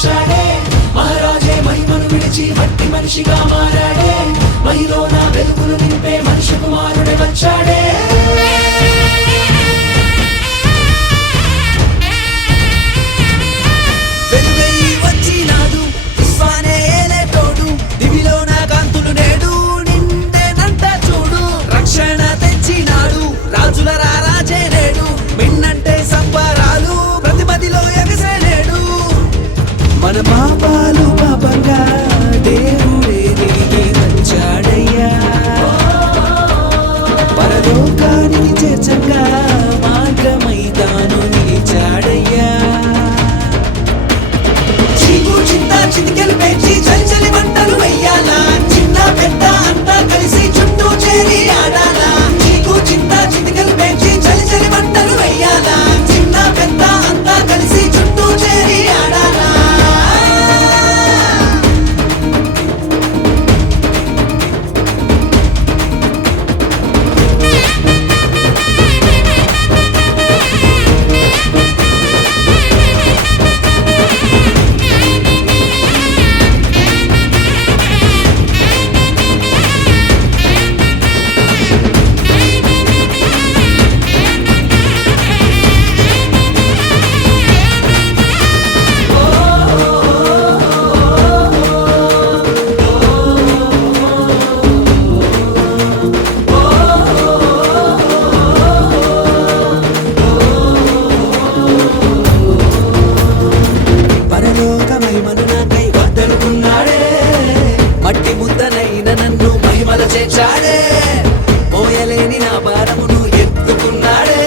వచ్చాడే మహారాజే మహిమను విడిచి మట్టి మనిషిగా మారాడే మహిలోన వెలుగులు నింపే మనిషి కుమారుడే వచ్చాడే మన పాపాలు పాపంగా దేవుడే తిరిగి వచ్చాడయ్యా పరలోకానికి చేర్చంగా మార్గమై తాను నిలిచాడయ్యా చీకు చింత చితికెలు పెంచి చలిచలి మంటలు వెయ్యాలా చిన్న పెద్ద అంతా కలిసి చుట్టూ చేరి ఆడాలా చీకు చింత చితికెలు పెంచి చలిచలి మంటలు వెయ్యాలా చిన్న పెద్ద అంతా కలిసి చుట్టూ చేరి ఆడాలా మట్టి ముద్దనైన నన్ను మహిమల చేర్చాడే మోయలేని నా భారమును ఎత్తుకున్నాడే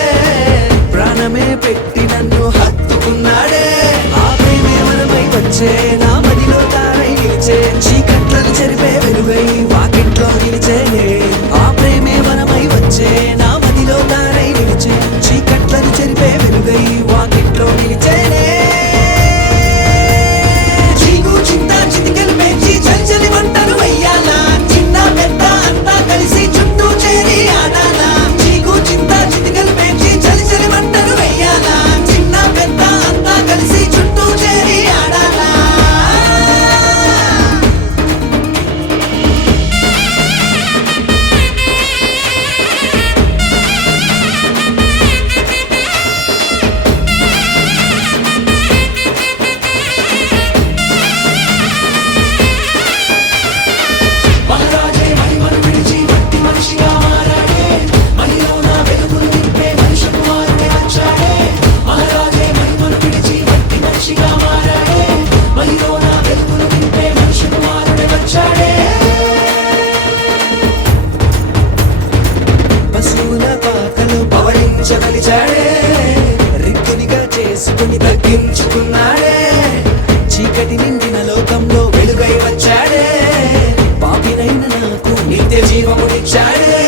ప్రాణమే పెట్టి నన్ను హత్తుకున్నాడే ఆ ప్రేమే వరమై వచ్చే నా మదిలో తారై నిలిచే చీకట్లను చెరిపే వెలుగై వాకిట్లో నిలిచేనే ఆ ప్రేమే వరమై వచ్చే నా మదిలో తారై నిలిచే చీకట్లను చెరిపే వెలుగై వాకిట్లో నిలిచేనే పవరించగలిచాడే రిక్కునిగా చేసుకుని తగ్గించుకున్నాడే చీకటి నిండిన లోకంలో వెలుగై వచ్చాడే పాపినైన నాకు నిత్య జీవమునిచ్చాడే